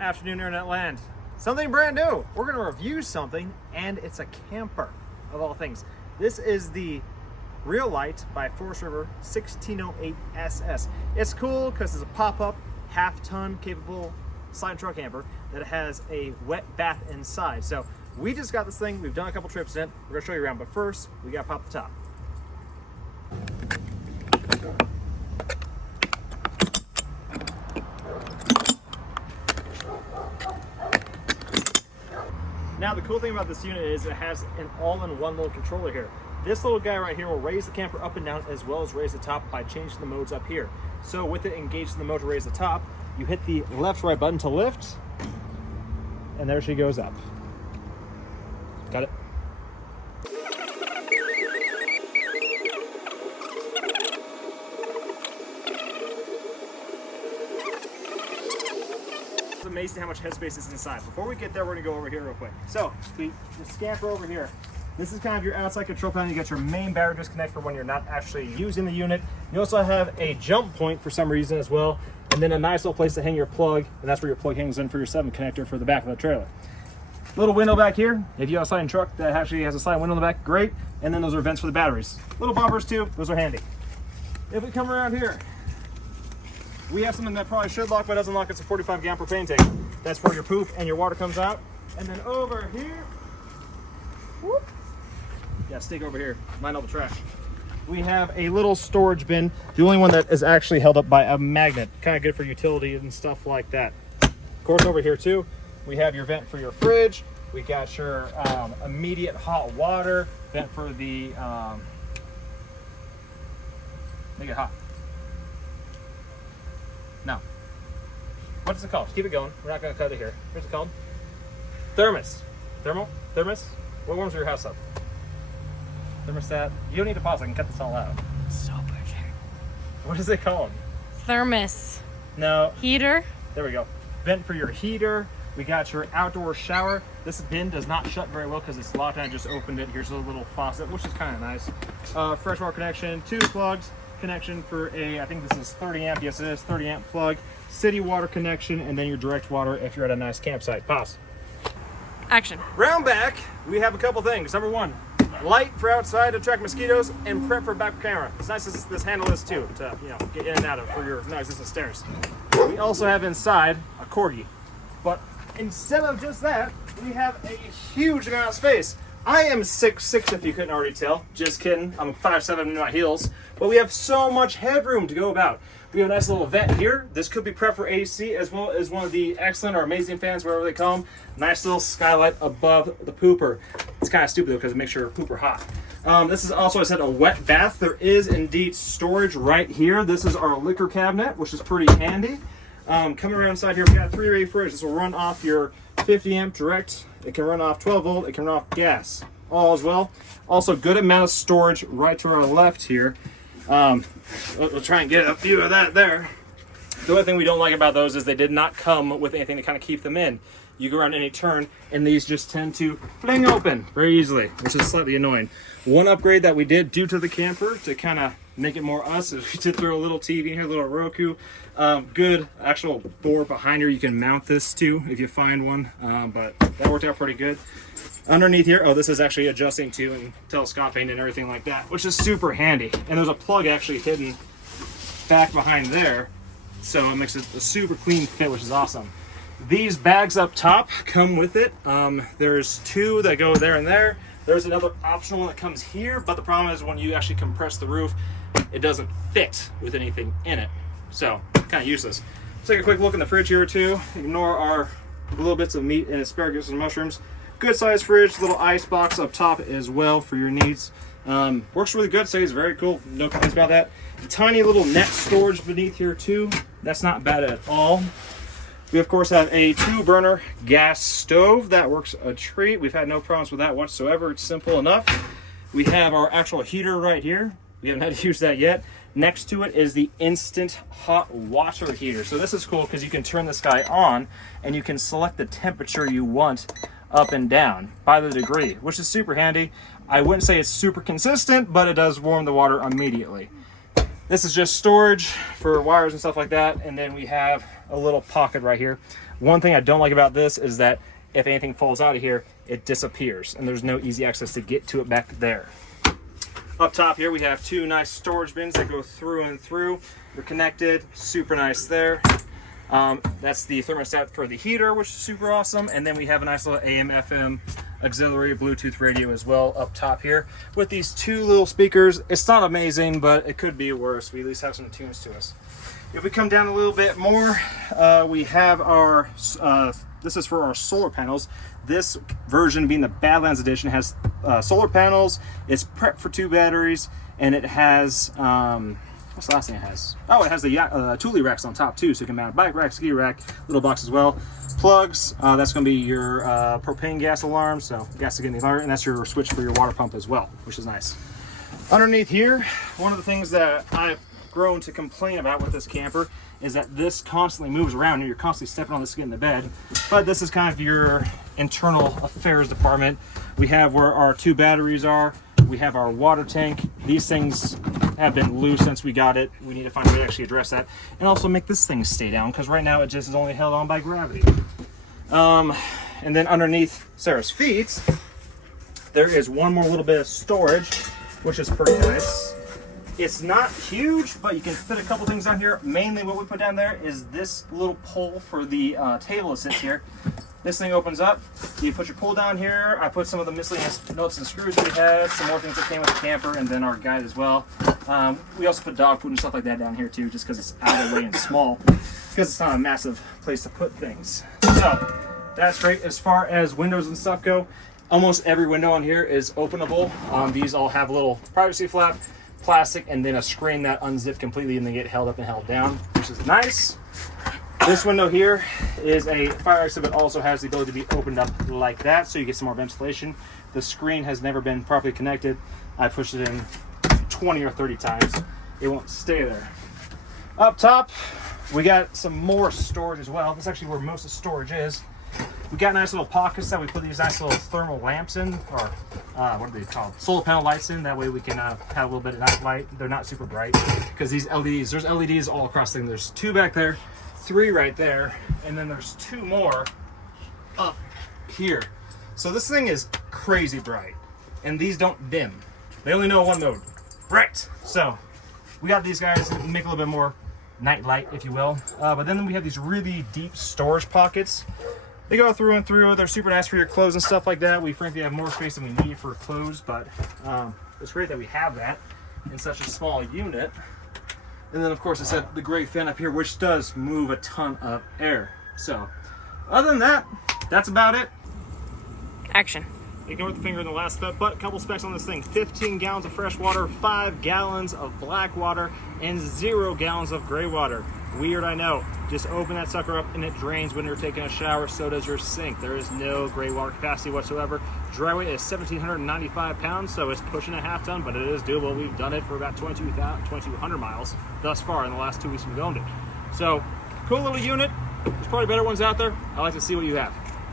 Afternoon, Internet Land. Something brand new. We're going to review something, and it's a camper, of all things. This is the Real Lite by Forest River 1608 SS. It's cool because it's a pop-up, half-ton capable slide truck camper that has a wet bath inside. So we just got this thing. We've done a couple trips in it. We're going to show you around, but first, we got to pop the top. Now the cool thing about this unit is it has an all-in-one little controller here. This little guy right here will raise the camper up and down as well as raise the top by changing the modes up here. So with it engaged in the mode to raise the top, you hit the left-right button to lift, and there she goes up. Got it? It's amazing how much headspace is inside. Before we get there, we're gonna go over here real quick. So we just scamper over here. This is kind of your outside control panel. You got your main battery disconnect for when you're not actually using the unit. You also have a jump point for some reason as well, and then a nice little place to hang your plug, and that's where your plug hangs in for your 7 connector for the back of the trailer. Little window back here. If you have a sliding truck that actually has a sliding window in the back, great. And then those are vents for the batteries. Little bumpers too, those are handy. If we come around here, we have something that probably should lock but doesn't lock. It's a 45 gallon propane tank. That's where your poop and your water comes out. And then over here, whoop, yeah, stick over here, mind all the trash. We have a little storage bin, the only one that is actually held up by a magnet. Kind of good for utility and stuff like that. Of course, over here too, we have your vent for your fridge. We got your immediate hot water vent for the make it hot. No. What is it called? Keep it going. We're not going to cut it here. What's it called? Thermos. Thermos? What warms your house up? Thermostat. You don't need to pause. I can cut this all out. Super jerk. What is it called? Thermos. No. Heater. There we go. Vent for your heater. We got your outdoor shower. This bin does not shut very well because it's locked. I just opened it. Here's a little faucet, which is kind of nice. Freshwater connection, 2 plugs. Connection for a, I think this is 30 amp. Yes, it is 30 amp plug. City water connection, and then your direct water if you're at a nice campsite. Pause. Action. Round back, we have a couple things. Number 1, light for outside to attract mosquitoes, and prep for back camera. As nice as this handle is too, to get in and out of for your non-existent stairs. We also have inside a corgi, but instead of just that, we have a huge amount of space. I am 6'6", if you couldn't already tell. Just kidding. I'm 5'7" in my heels. But we have so much headroom to go about. We have a nice little vent here. This could be prep for AC as well as one of the excellent or amazing fans, whatever they call them. Nice little skylight above the pooper. It's kind of stupid though because it makes your pooper hot. This is also, I said, a wet bath. There is indeed storage right here. This is our liquor cabinet, which is pretty handy. Coming around inside here, we got a 3-way fridge. This will run off your 50 amp direct. It can run off 12 volt. It can run off gas. All as well. Also, good amount of storage right to our left here. We'll try and get a view of that there. The only thing we don't like about those is they did not come with anything to kind of keep them in. You go around any turn, and these just tend to fling open very easily, which is slightly annoying. One upgrade that we did do to the camper to kind of make it more us is we did throw a little TV in here, a little Roku. Good actual board behind here you can mount this to if you find one, but that worked out pretty good. Underneath here, oh, this is actually adjusting to and telescoping and everything like that, which is super handy. And there's a plug actually hidden back behind there, so it makes it a super clean fit, which is awesome. These bags up top come with it. There's 2 that go there and there. There's another optional one that comes here, but the problem is when you actually compress the roof, it doesn't fit with anything in it. So, kind of useless. Let's take a quick look in the fridge here too. Ignore our little bits of meat and asparagus and mushrooms. Good sized fridge, little ice box up top as well for your needs. Works really good, stays very cool. No complaints about that. Tiny little net storage beneath here too. That's not bad at all. We of course have a 2-burner gas stove that works a treat. We've had no problems with that whatsoever. It's simple enough. We have our actual heater right here. We haven't had to use that yet. Next to it is the instant hot water heater. So this is cool because you can turn this guy on and you can select the temperature you want up and down by the degree, which is super handy. I wouldn't say it's super consistent, but it does warm the water immediately. This is just storage for wires and stuff like that. And then we have a little pocket right here. One thing I don't like about this is that if anything falls out of here, it disappears and there's no easy access to get to it back there. Up top here, we have two nice storage bins that go through and through. They're connected, super nice there. That's the thermostat for the heater, which is super awesome. And then we have a nice little AM, FM auxiliary Bluetooth radio as well up top here with these two little speakers. It's not amazing, but it could be worse. We at least have some tunes to us. If we come down a little bit more, we have our, this is for our solar panels. This version, being the Badlands edition, has solar panels. It's prepped for 2 batteries, and it has, what's the last thing it has? Oh, it has the Thule racks on top too, so you can mount a bike rack, ski rack, little box as well. Plugs, that's going to be your propane gas alarm, so gas to get in the alert, and that's your switch for your water pump as well, which is nice. Underneath here, one of the things that I've grown to complain about with this camper is that this constantly moves around and you're constantly stepping on this to get in the bed. But this is kind of your internal affairs department. We have where our 2 batteries are. We have our water tank. These things have been loose since we got it. We need to find a way to actually address that and also make this thing stay down, because right now it just is only held on by gravity. And then underneath Sarah's feet, there is one more little bit of storage, which is pretty nice. It's not huge, but you can fit a couple things on here. Mainly what we put down there is this little pole for the table that sits here. This thing opens up. You put your pole down here. I put some of the miscellaneous nuts and screws we had, some more things that came with the camper, and then our guide as well. We also put dog food and stuff like that down here too, just because it's out of the way and small, because it's not a massive place to put things. So that's great. As far as windows and stuff go, almost every window on here is openable. These all have a little privacy flap, plastic, and then a screen that unzips completely and they get held up and held down, which is nice. This window here is a fire exit, but also has the ability to be opened up like that, so you get some more ventilation. The screen has never been properly connected. I pushed it in 20 or 30 times. It won't stay there. Up top, we got some more storage as well. This is actually where most of the storage is. We got nice little pockets that we put these nice little thermal lamps in, or what are they called? Solar panel lights in. That way we can have a little bit of night light. They're not super bright because these LEDs, there's LEDs all across the thing. There's 2 back there, 3 right there, and then there's 2 more up here. So this thing is crazy bright, and these don't dim. They only know one mode, bright. So we got these guys to make a little bit more night light, if you will. But then we have these really deep storage pockets. They go through and through. They're super nice for your clothes and stuff like that. We frankly have more space than we need for clothes, but it's great that we have that in such a small unit. And then of course I said the great fan up here, which does move a ton of air. So other than that, that's about it. Action. Ignore the finger in the last step, but a couple specs on this thing. 15 gallons of fresh water, 5 gallons of black water, and 0 gallons of gray water. Weird, I know. Just open that sucker up and it drains when you're taking a shower, so does your sink. There is no gray water capacity whatsoever. Dry weight is 1,795 pounds, so it's pushing a half ton, but it is doable. We've done it for about 2,200 miles thus far in the last 2 weeks we've owned it. So, cool little unit. There's probably better ones out there. I'd like to see what you have.